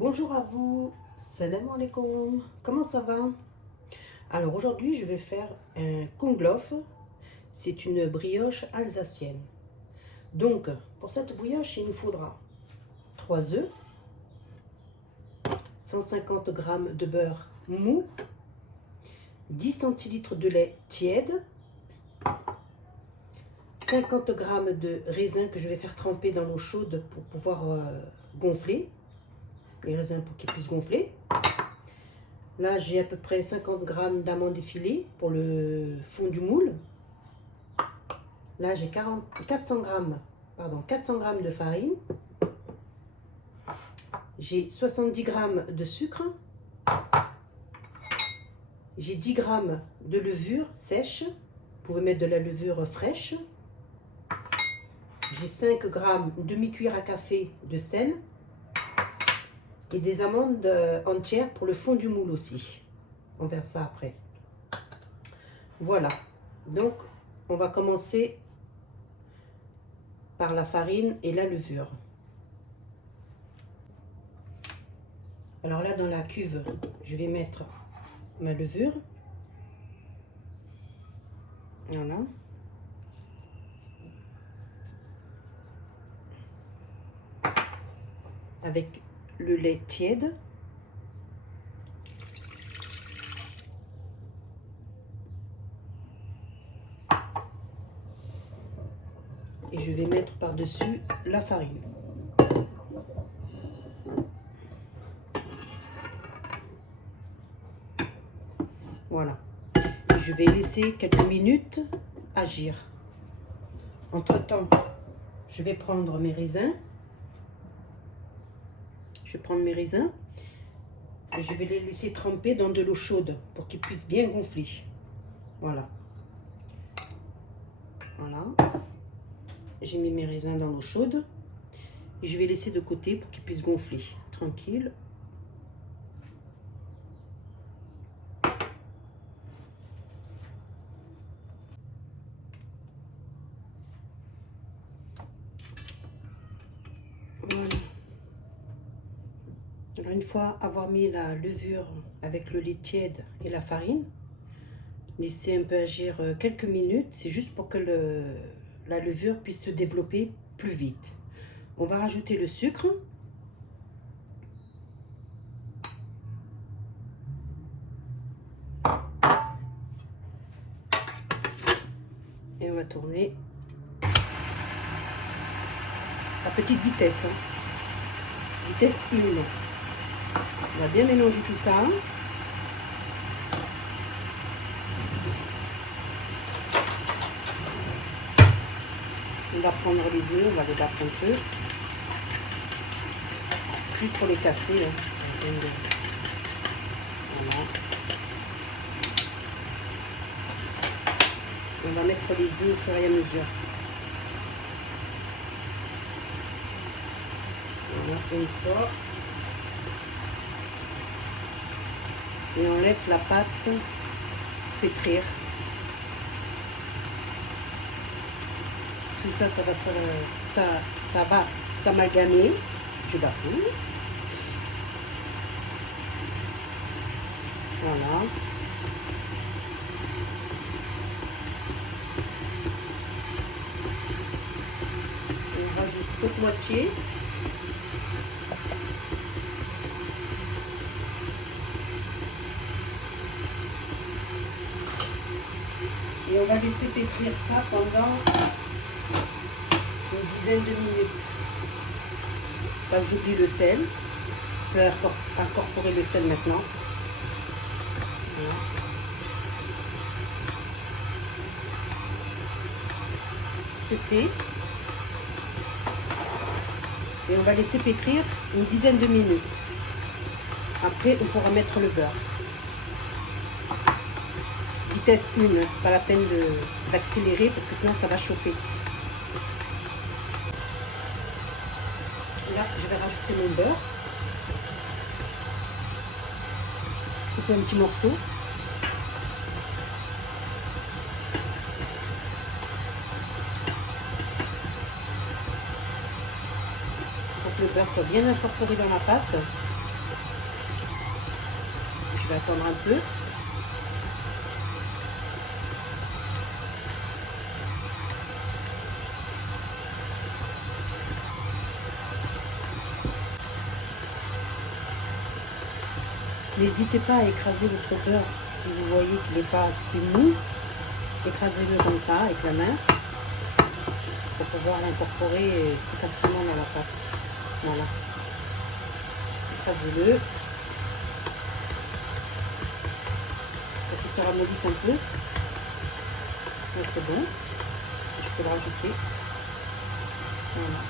Bonjour à vous, salam alaikum, comment ça va? Alors aujourd'hui je vais faire un kounglof, c'est une brioche alsacienne. Donc pour cette brioche il nous faudra 3 œufs, 150 g de beurre mou, 10 centilitres de lait tiède, 50 g de raisins que je vais faire tremper dans l'eau chaude pour pouvoir gonfler, les raisins pour qu'ils puissent gonfler. Là, j'ai à peu près 50 g d'amandes effilées pour le fond du moule. Là, j'ai 400 g de farine. J'ai 70 g de sucre. J'ai 10 g de levure sèche. Vous pouvez mettre de la levure fraîche. J'ai 5 g, demi-cuillère à café de sel. Et des amandes entières pour le fond du moule aussi. On verra ça après. Voilà. Donc, on va commencer par la farine et la levure. Alors là, dans la cuve, je vais mettre ma levure. Voilà. Avec le lait tiède. Et je vais mettre par-dessus la farine. Voilà. Et je vais laisser quelques minutes agir. Entre-temps, je vais prendre mes raisins. Je vais prendre mes raisins et je vais les laisser tremper dans de l'eau chaude pour qu'ils puissent bien gonfler. Voilà. Voilà. J'ai mis mes raisins dans l'eau chaude et je vais laisser de côté pour qu'ils puissent gonfler. Tranquille. Voilà. Alors une fois avoir mis la levure avec le lait tiède et la farine, laissez un peu agir quelques minutes. C'est juste pour que la levure puisse se développer plus vite. On va rajouter le sucre. Et on va tourner à petite vitesse. Vitesse 1. On va bien mélanger tout ça. On va prendre les œufs, on va les battre un peu. Juste pour les casser. Voilà. On va mettre les œufs au fur et à mesure. Voilà, une fois. Et on laisse la pâte pétrir. Tout ça, ça va s'amalgamer. Je bafouille. Voilà. On rajoute toute moitié. Et on va laisser pétrir ça pendant une dizaine de minutes. Pas que j'oublie le sel. Je vais incorporer le sel maintenant. Voilà. C'est fait. Et on va laisser pétrir une dizaine de minutes. Après, on pourra mettre le beurre. Vitesse 1, c'est pas la peine d'accélérer parce que sinon ça va chauffer. Là, je vais rajouter mon beurre. Couper un petit morceau. Pour que le beurre soit bien incorporé dans la pâte. vais attendre un peu. N'hésitez pas à écraser votre beurre si vous voyez qu'il n'est pas assez mou. Écrasez-le comme ça avec la main pour pouvoir l'incorporer plus facilement dans la pâte. Voilà. Écrasez-le. Ça se ramollisse un peu. C'est bon. Je peux le rajouter. Voilà.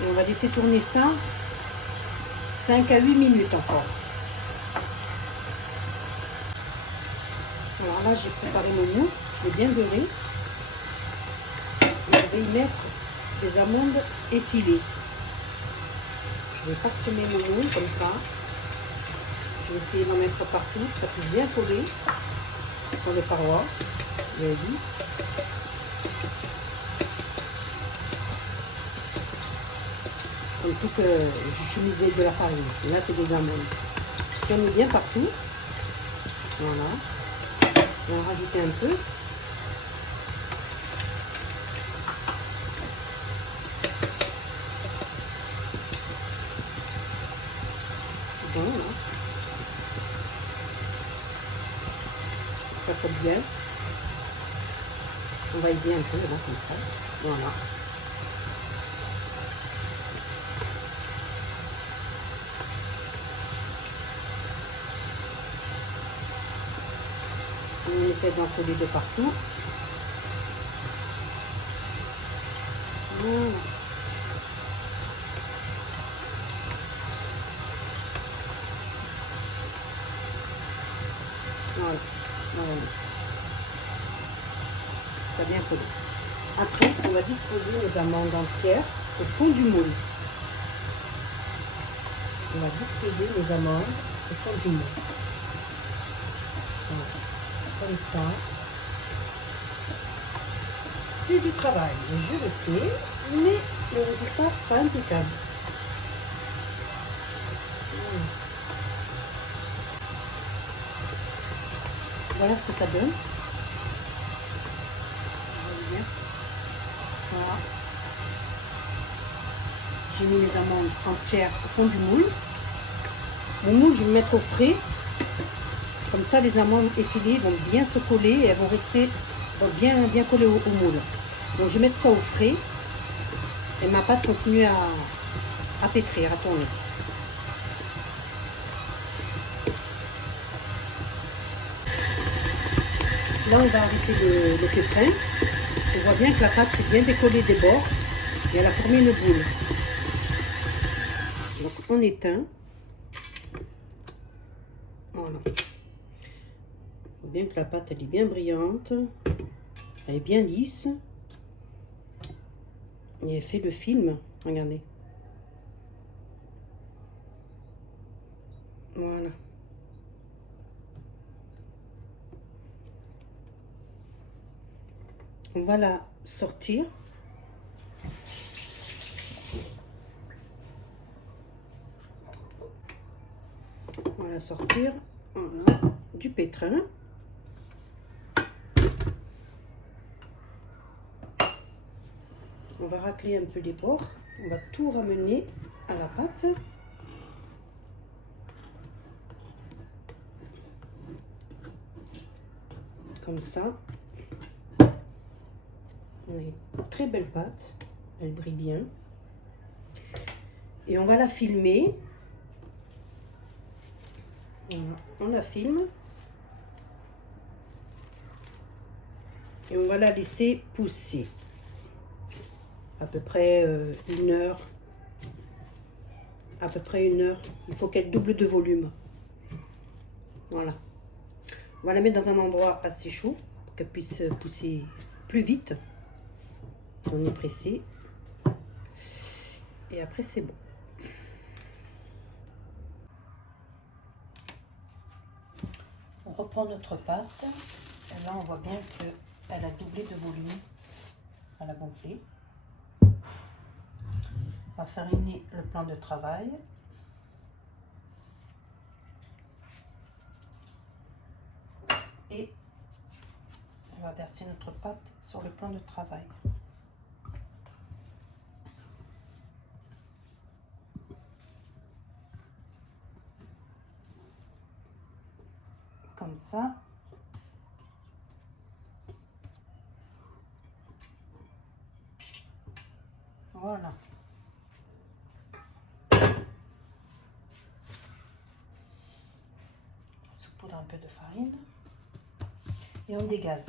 Et on va laisser tourner ça 5 à 8 minutes encore. Alors là, j'ai préparé mon mousse, je l'ai bien beurré. Je vais y mettre des amandes effilées. Je vais parsemer mon moule comme ça. Je vais essayer d'en mettre partout, que ça puisse bien coller sur les parois. Vous avez vu? Comme si que je chemisais de la farine. Et là, c'est des amandes. J'en mets bien partout. Voilà. On va en rajouter un peu. C'est bon, là. Ça colle bien. On va aider un peu, là, comme ça. Voilà. On essaie d'en coller de partout. Voilà. Voilà. Voilà. Ça a bien collé. Après, on va disposer les amandes entières au fond du moule. On va disposer les amandes au fond du moule. Voilà. Comme ça. C'est du travail, je le sais, mais le résultat sera impeccable. Voilà ce que ça donne. Voilà. J'ai mis les amandes entières au fond du moule. Mon moule, je vais le mettre au frais. Comme ça, les amandes effilées vont bien se coller et elles vont rester bien collées au moule. Donc, je vais mettre ça au frais. Et ma pâte continue à pétrir, à tourner. Là, on va arrêter le pétrin. On voit bien que la pâte s'est bien décollée des bords et elle a formé une boule. Donc, on éteint. Voilà. On voit bien que la pâte, elle est bien brillante. Elle est bien lisse. Et elle fait le film. Regardez. Voilà. On va la sortir. On va la sortir, voilà, du pétrin. On va racler un peu les bords. On va tout ramener à la pâte. Comme ça. On a une très belle pâte. Elle brille bien. Et on va la filmer. Voilà, on la filme. Et on va la laisser pousser. À peu près 1 heure. À peu près 1 heure. Il faut qu'elle double de volume. Voilà. On va la mettre dans un endroit assez chaud pour qu'elle puisse pousser plus vite. Si on est pressé. Et après, c'est bon. On reprend notre pâte. Et là, on voit bien qu'elle a doublé de volume. Elle a gonflé. On va fariner le plan de travail. et on va verser notre pâte sur le plan de travail. Comme ça. Voilà. Saupoudre un peu de farine et on dégaze.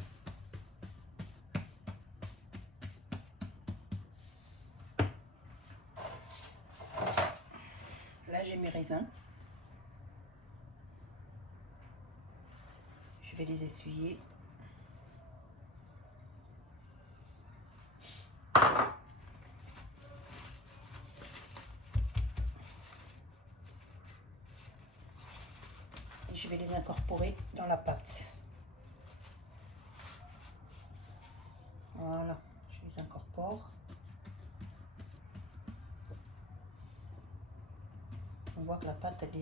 Là, j'ai mes raisins. Je vais les essuyer. Et je vais les incorporer dans la pâte. Voilà, je les incorpore. On voit que la pâte, elle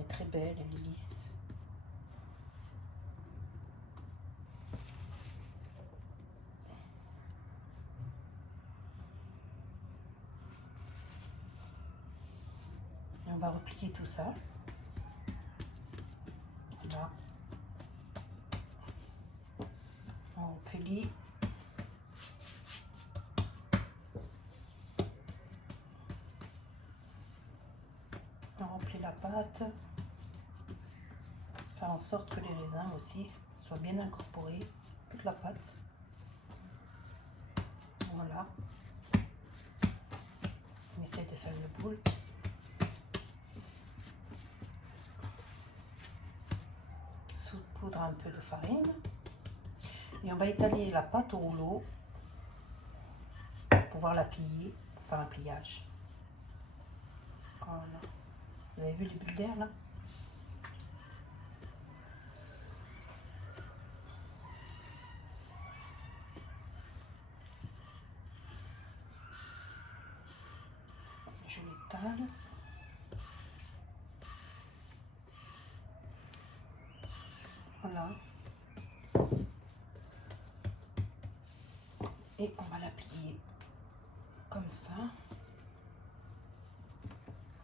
est très belle, elle est lisse. Et on va replier tout ça. Voilà. On replie. On replie la pâte. Faire en sorte que les raisins aussi soient bien incorporés, toute la pâte. Voilà. On essaie de faire une boule. Saupoudre un peu de farine. Et on va étaler la pâte au rouleau pour pouvoir la plier, pour faire un pliage. Voilà. Vous avez vu les bulles d'air là? Je l'étale. Voilà. Et on va la plier comme ça.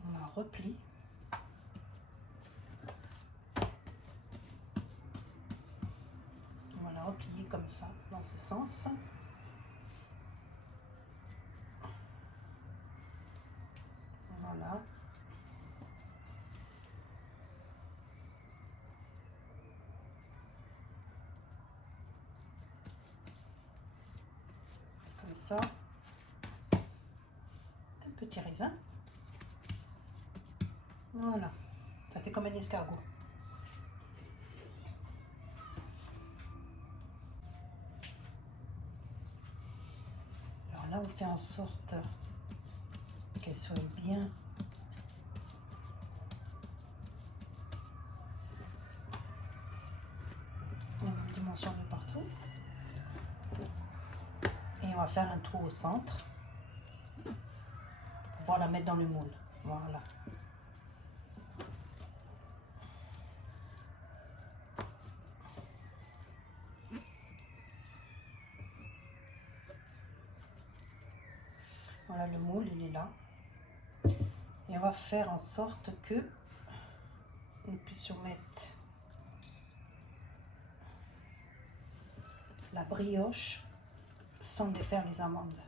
On la replie. On va la replier comme ça, dans ce sens. Voilà. Comme ça. Un petit raisin. Voilà. Ça fait comme un escargot. Alors là, on fait en sorte qu'elle soit bien la même dimension de partout. Et on va faire un trou au centre pour pouvoir la mettre dans le moule. Voilà. Voilà, le moule, il est là. Et on va faire en sorte que nous puissions mettre la brioche sans défaire les amandes.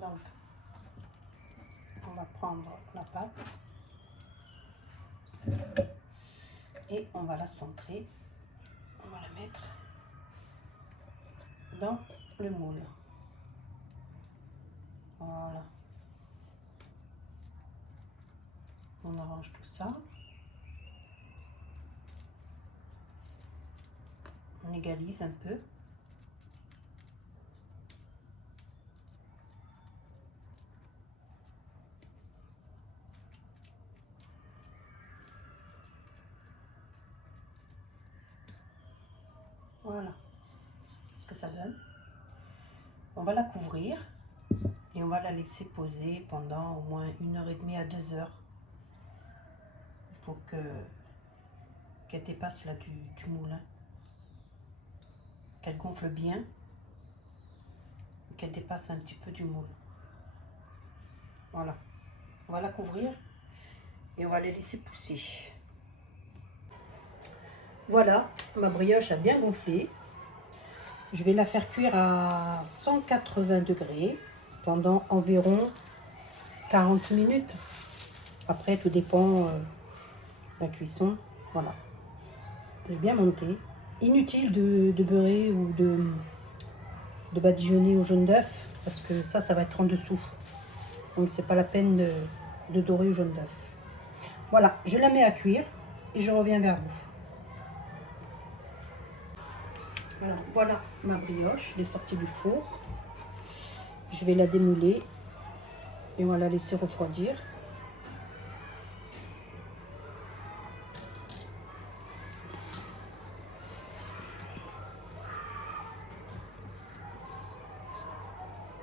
Donc, on va prendre la pâte et on va la centrer. On va la mettre dans le moule. Voilà. On arrange tout ça. On égalise un peu. Voilà ce que ça donne. On va la couvrir Et on va la laisser poser pendant au moins 1h30 à 2h. Il faut qu'elle dépasse là du moule. Hein. Qu'elle gonfle bien. Qu'elle dépasse un petit peu du moule. Voilà. On va la couvrir et on va la laisser pousser. Voilà, ma brioche a bien gonflé. Je vais la faire cuire à 180 degrés pendant environ 40 minutes. Après, tout dépend de la cuisson. Voilà. Elle est bien montée. Inutile de beurrer ou de badigeonner au jaune d'œuf parce que ça va être en dessous. Donc, c'est pas la peine de dorer au jaune d'œuf. Voilà, je la mets à cuire et je reviens vers vous. Voilà ma brioche, elle est sortie du four. Je vais la démouler et on va la laisser refroidir.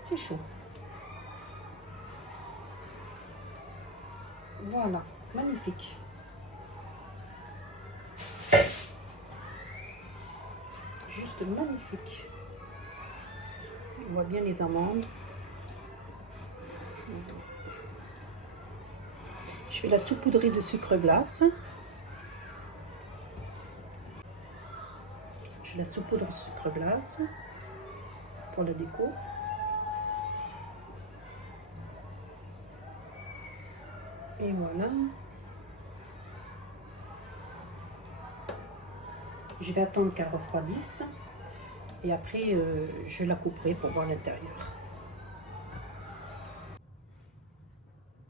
C'est chaud. Voilà, magnifique. Juste magnifique. On voit bien les amandes. Je vais la saupoudrer de sucre glace. Je la saupoudre de sucre glace pour la déco. Et voilà. Je vais attendre qu'elle refroidisse. Et après, je la couperai pour voir l'intérieur.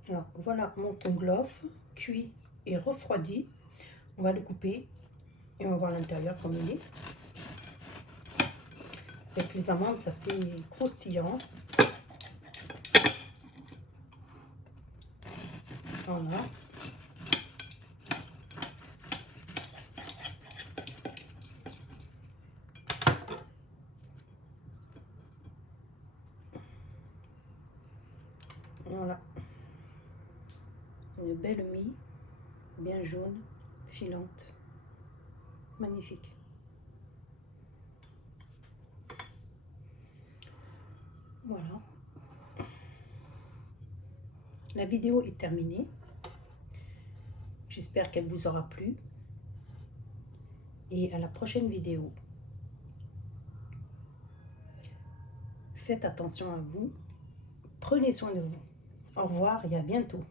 Alors, voilà mon kouglof cuit et refroidi. On va le couper et on va voir l'intérieur comme il est. Avec les amandes, ça fait croustillant. Voilà. Voilà. Une belle mie, bien jaune, filante. Magnifique. Voilà. La vidéo est terminée. J'espère qu'elle vous aura plu. Et à la prochaine vidéo. Faites attention à vous. Prenez soin de vous. Au revoir et à bientôt.